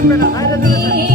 করবে না